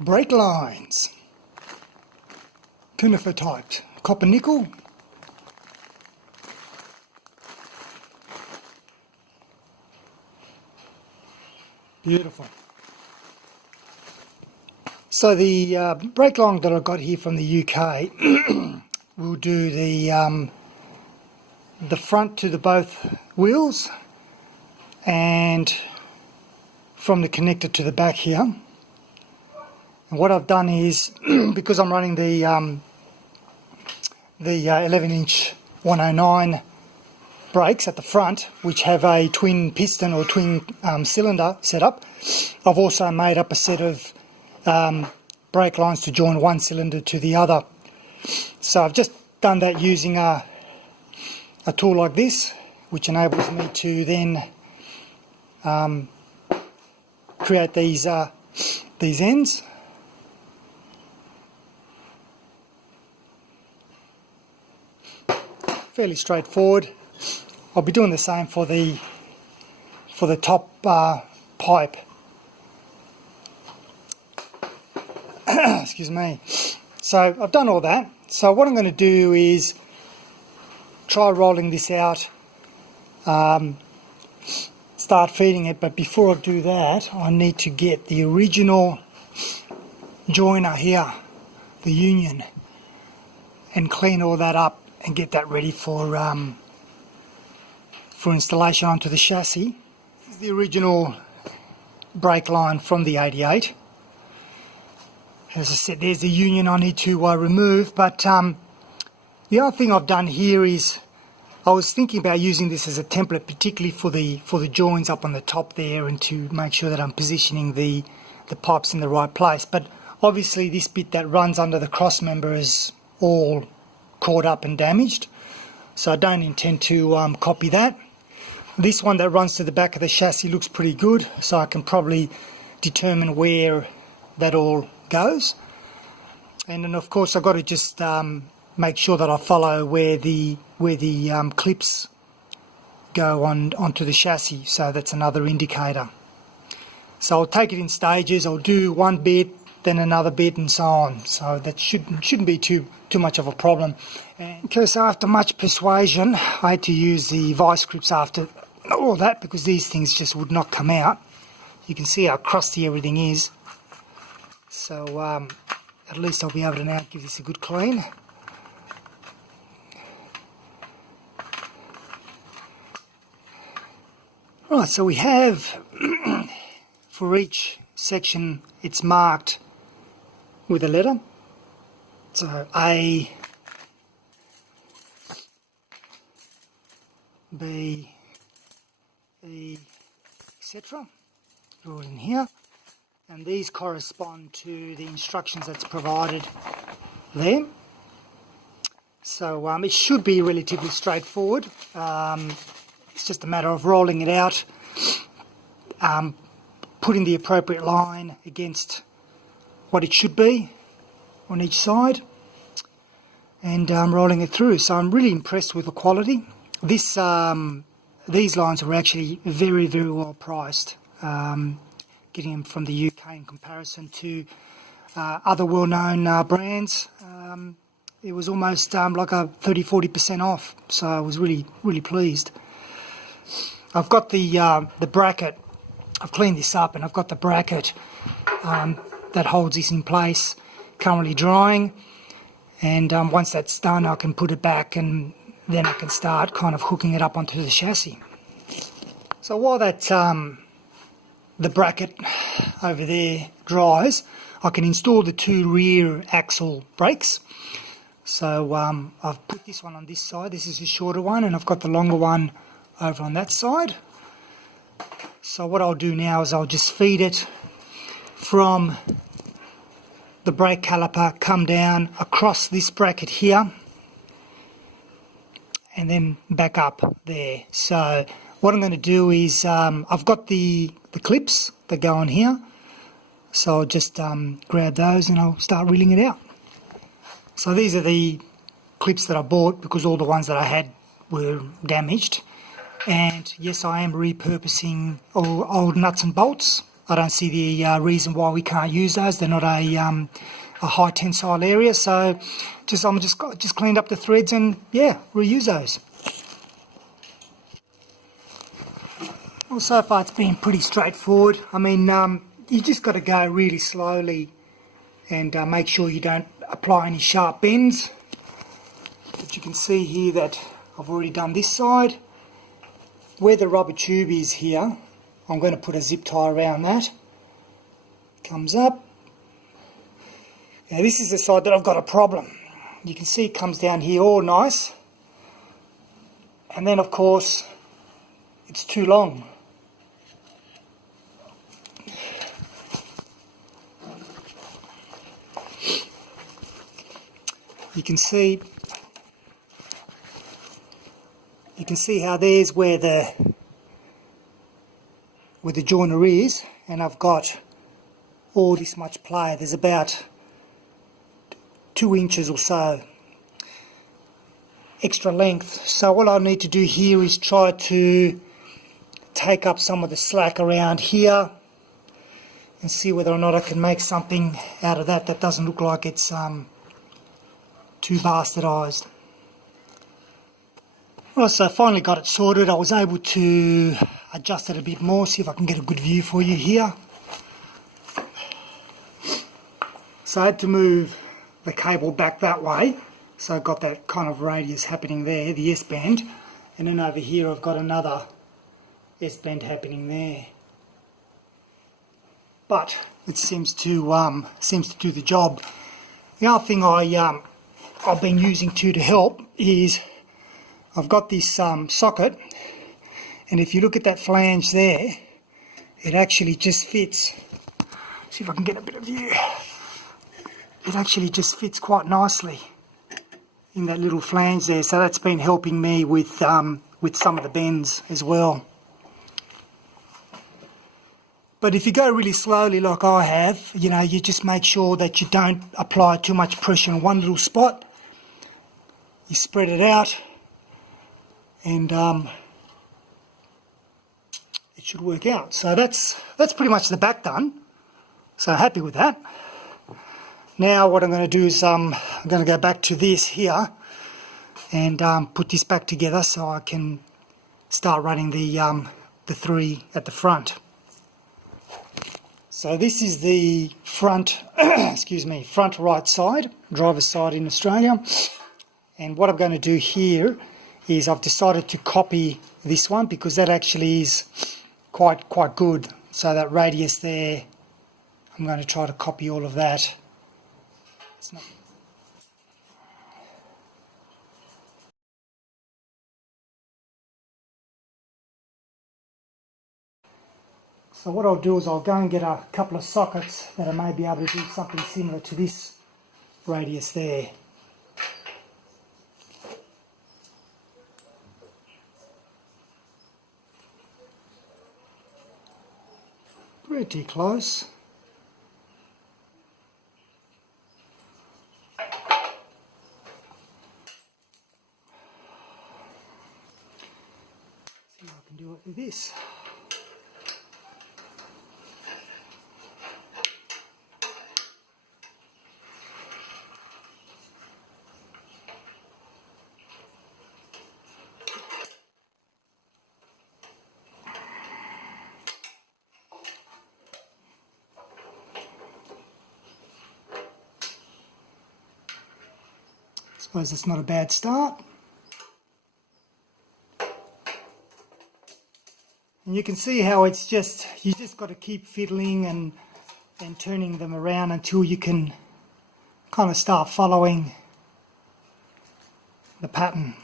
brake lines, Kunifer typed, copper nickel. Beautiful. So the brake line that I got here from the UK will do the front to the both wheels and from the connector to the back here. And what I've done is, because I'm running the 11-inch 109 brakes at the front, which have a twin piston or twin cylinder setup, I've also made up a set of brake lines to join one cylinder to the other. So I've just done that using a tool like this, which enables me to then create these ends. Fairly straightforward. I'll be doing the same for the top pipe. Excuse me. So I've done all that. So what I'm going to do is try rolling this out, start feeding it, but before I do that I need to get the original joiner here, the union, and clean all that up and get that ready for installation onto the chassis. This is the original brake line from the 88. As I said, there's the union I need to remove, but the other thing I've done here is I was thinking about using this as a template, particularly for the joins up on the top there, and to make sure that I'm positioning the pipes in the right place. But obviously this bit that runs under the cross member is all caught up and damaged, so I don't intend to copy that. This one that runs to the back of the chassis looks pretty good, so I can probably determine where that all goes. And then of course I've got to just make sure that I follow where the clips go onto the chassis, so that's another indicator. So I'll take it in stages. I'll do one bit, then another bit, and so on. So that shouldn't be too much of a problem. And because after much persuasion I had to use the vice grips after all that, because these things just would not come out. You can see how crusty everything is. So at least I'll be able to now give this a good clean. Right, so we have for each section it's marked with a letter. So A, B, E, etc. All in here, and these correspond to the instructions that's provided there. So it should be relatively straightforward. It's just a matter of rolling it out, putting the appropriate line against what it should be on each side, and rolling it through. So I'm really impressed with the quality. These lines were actually very, very well priced, getting them from the UK in comparison to other well-known brands. It was almost like a 30-40% off, so I was really, really pleased. I've got the bracket. I've cleaned this up, and I've got the bracket that holds this in place currently drying, and once that's done I can put it back, and then I can start kind of hooking it up onto the chassis. So while that the bracket over there dries, I can install the two rear axle brakes. So I've put this one on this side. This is a shorter one, and I've got the longer one over on that side. So what I'll do now is I'll just feed it from the brake caliper, come down across this bracket here, and then back up there. So what I'm going to do is I've got the clips that go on here, so I'll just grab those and I'll start reeling it out. So these are the clips that I bought because all the ones that I had were damaged. And yes, I am repurposing all old nuts and bolts I don't see the reason why we can't use those. They're not a high tensile area, so I'm just cleaned up the threads and yeah, reuse those. Well, so far it's been pretty straightforward. I mean, you just got to go really slowly and make sure you don't apply any sharp bends. But you can see here that I've already done this side. Where the rubber tube is here, I'm going to put a zip tie around that. Comes up. Now this is the side that I've got a problem. You can see it comes down here all nice. And then of course, it's too long. You can see how there's where the joiner is, and I've got all this much play. There's about 2 inches or so extra length. So what I need to do here is try to take up some of the slack around here and see whether or not I can make something out of that that doesn't look like it's too bastardised. Well, so I finally got it sorted. I was able to adjust it a bit more, see if I can get a good view for you here. So I had to move the cable back that way, so I've got that kind of radius happening there, the S-bend, and then over here I've got another S-bend happening there. But it seems to do the job. The other thing I've been using to help is I've got this socket, and if you look at that flange there, it actually just fits. See if I can get a bit of view. It actually just fits quite nicely in that little flange there, so that's been helping me with some of the bends as well. But if you go really slowly like I have, you know, you just make sure that you don't apply too much pressure in one little spot. You spread it out, and it should work out. So that's pretty much the back done. So happy with that. Now what I'm going to do is I'm going to go back to this here and put this back together so I can start running the 3 at the front. So this is the front, excuse me, front right side, driver's side in Australia. And what I'm going to do here is I've decided to copy this one because that actually is quite good. So that radius there, I'm going to try to copy all of that. It's not... So what I'll do is I'll go and get a couple of sockets that I may be able to do something similar to this radius there. Pretty close. See if I can do it with this. Suppose it's not a bad start. And you can see how it's just, you just got to keep fiddling and turning them around until you can kind of start following the pattern.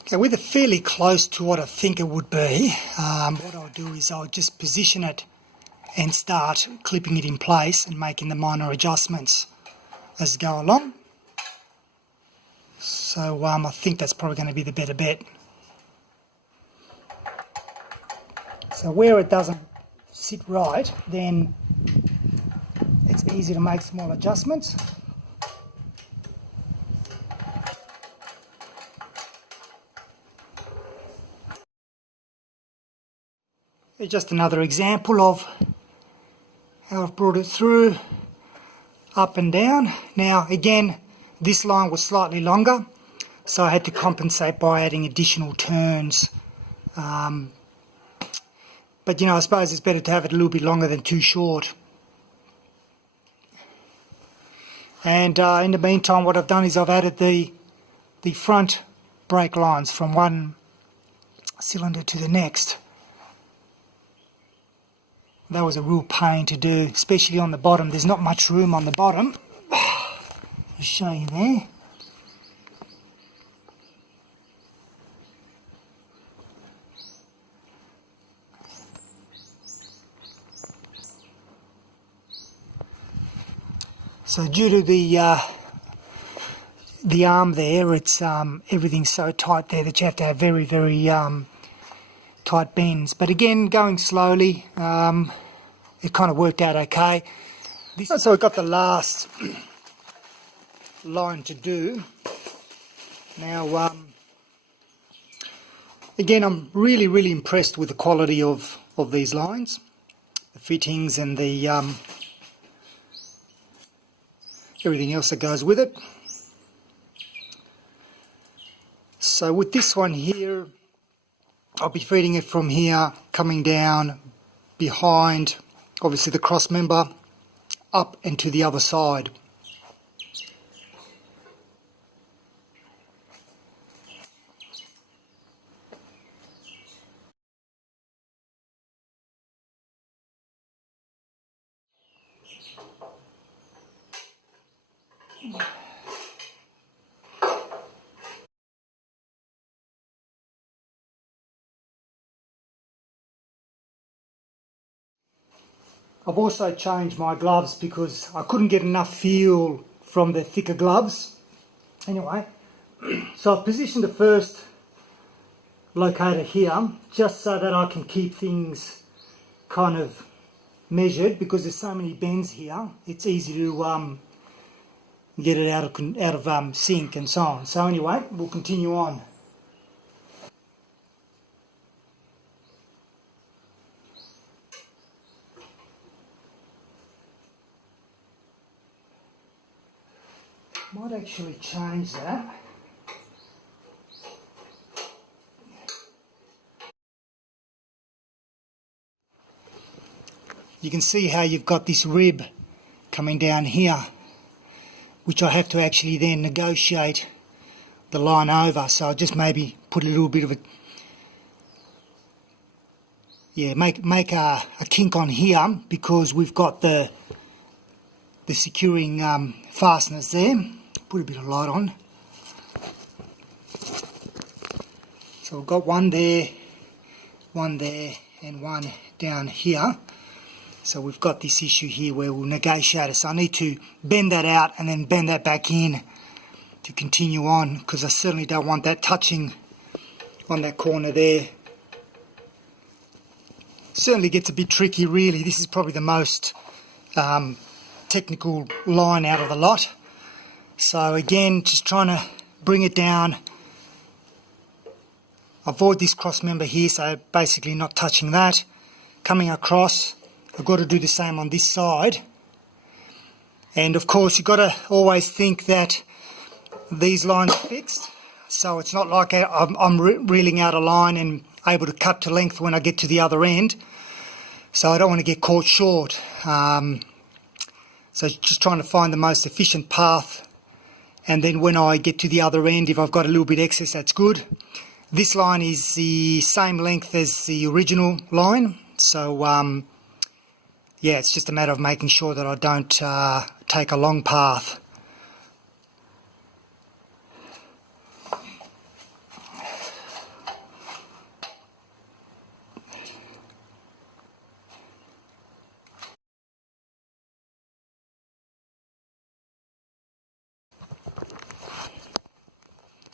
Okay, with it fairly close to what I think it would be, what I'll do is I'll just position it and start clipping it in place and making the minor adjustments as you go along. So I think that's probably going to be the better bet. So where it doesn't sit right, then it's easy to make small adjustments. It's just another example of how I've brought it through, up and down. Now again, this line was slightly longer, so I had to compensate by adding additional turns. But you know, I suppose it's better to have it a little bit longer than too short. And in the meantime, what I've done is I've added the front brake lines from one cylinder to the next. That was a real pain to do, especially on the bottom. There's not much room on the bottom. I'll show you there. So due to the arm there, it's everything's so tight there that you have to have very, very tight bends. But again, going slowly, it kind of worked out okay. So I've got the last line to do. Now, again, I'm really, really impressed with the quality of these lines, the fittings and the everything else that goes with it. So with this one here, I'll be feeding it from here, coming down behind, obviously the cross member, up and to the other side. I've also changed my gloves because I couldn't get enough feel from the thicker gloves. Anyway, so I've positioned the first locator here just so that I can keep things kind of measured, because there's so many bends here. It's easy to get it out of sync and so on. So anyway, we'll continue on. Might actually change that. You can see how you've got this rib coming down here, which I have to actually then negotiate the line over. So I'll just maybe put a little bit of make a kink on here, because we've got the securing fasteners there. Put a bit of light on. So we've got one there, and one down here. So we've got this issue here where we'll negotiate it. So I need to bend that out and then bend that back in to continue on, because I certainly don't want that touching on that corner there. Certainly gets a bit tricky really. This is probably the most technical line out of the lot. So again, just trying to bring it down, avoid this cross member here, so basically not touching that. Coming across, I've got to do the same on this side. And of course, you've got to always think that these lines are fixed, so it's not like I'm reeling out a line and able to cut to length when I get to the other end. So I don't want to get caught short. So just trying to find the most efficient path, and then when I get to the other end, if I've got a little bit excess, that's good. This line is the same length as the original line, so yeah, it's just a matter of making sure that I don't take a long path.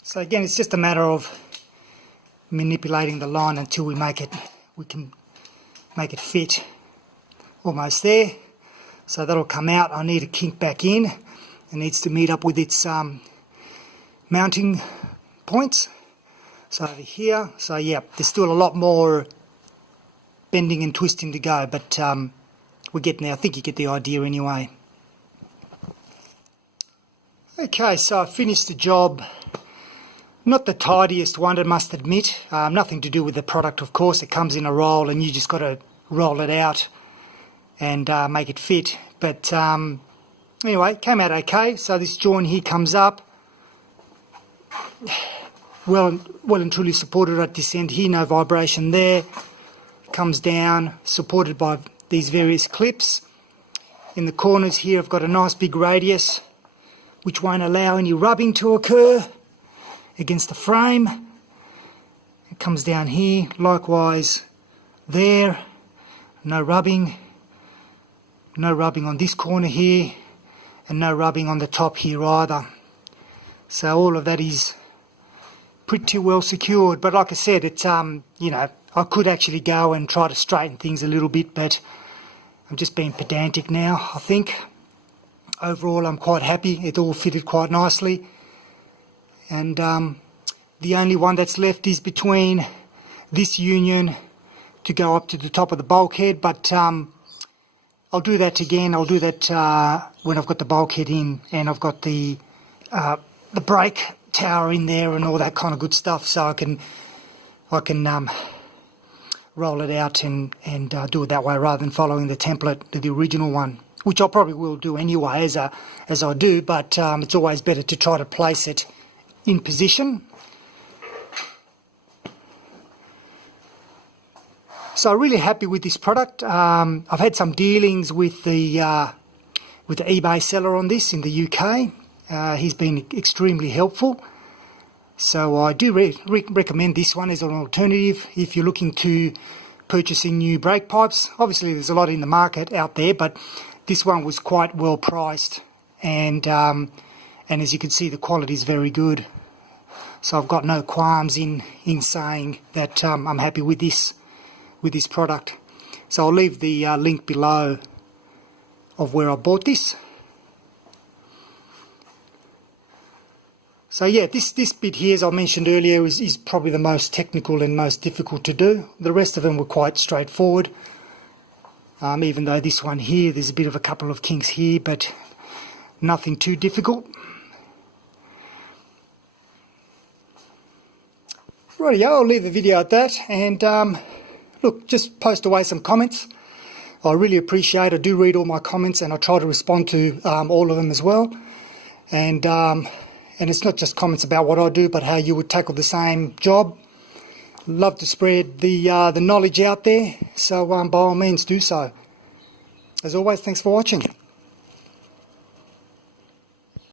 So again, it's just a matter of manipulating the line until we can make it fit. Almost there. So that'll come out. I need to kink back in. It needs to meet up with its mounting points. So over here. So yeah, there's still a lot more bending and twisting to go, but we're getting there. I think you get the idea anyway. Okay, so I finished the job. Not the tidiest one, I must admit. Nothing to do with the product, of course. It comes in a roll and you just got to roll it out and make it fit. But anyway, came out okay. So this joint here comes up. Well and truly supported at this end here, no vibration there. Comes down, supported by these various clips. In the corners here I've got a nice big radius which won't allow any rubbing to occur against the frame. It comes down here, likewise there, no rubbing on this corner here, and no rubbing on the top here either. So all of that is pretty well secured, but like I said, it's you know, I could actually go and try to straighten things a little bit, but I'm just being pedantic now, I think. Overall I'm quite happy, it all fitted quite nicely. And the only one that's left is between this union to go up to the top of the bulkhead, but I'll do that again. I'll do that when I've got the bulkhead in and I've got the brake tower in there and all that kind of good stuff, so I can roll it out and do it that way rather than following the template, the original one, which I probably will do anyway as I do, but it's always better to try to place it in position. So really happy with this product. I've had some dealings with the eBay seller on this in the UK. He's been extremely helpful. So I do recommend this one as an alternative if you're looking to purchasing new brake pipes. Obviously there's a lot in the market out there, but this one was quite well priced, and as you can see the quality is very good. So I've got no qualms in saying that I'm happy with this product. So I'll leave the link below of where I bought this. So yeah, this bit here, as I mentioned earlier, is probably the most technical and most difficult to do. The rest of them were quite straightforward. Even though this one here, there's a bit of a couple of kinks here, but nothing too difficult. Rightio, I'll leave the video at that, and look, just post away some comments. I really appreciate it. I do read all my comments and I try to respond to all of them as well. And it's not just comments about what I do, but how you would tackle the same job. Love to spread the knowledge out there, so by all means do so. As always, thanks for watching.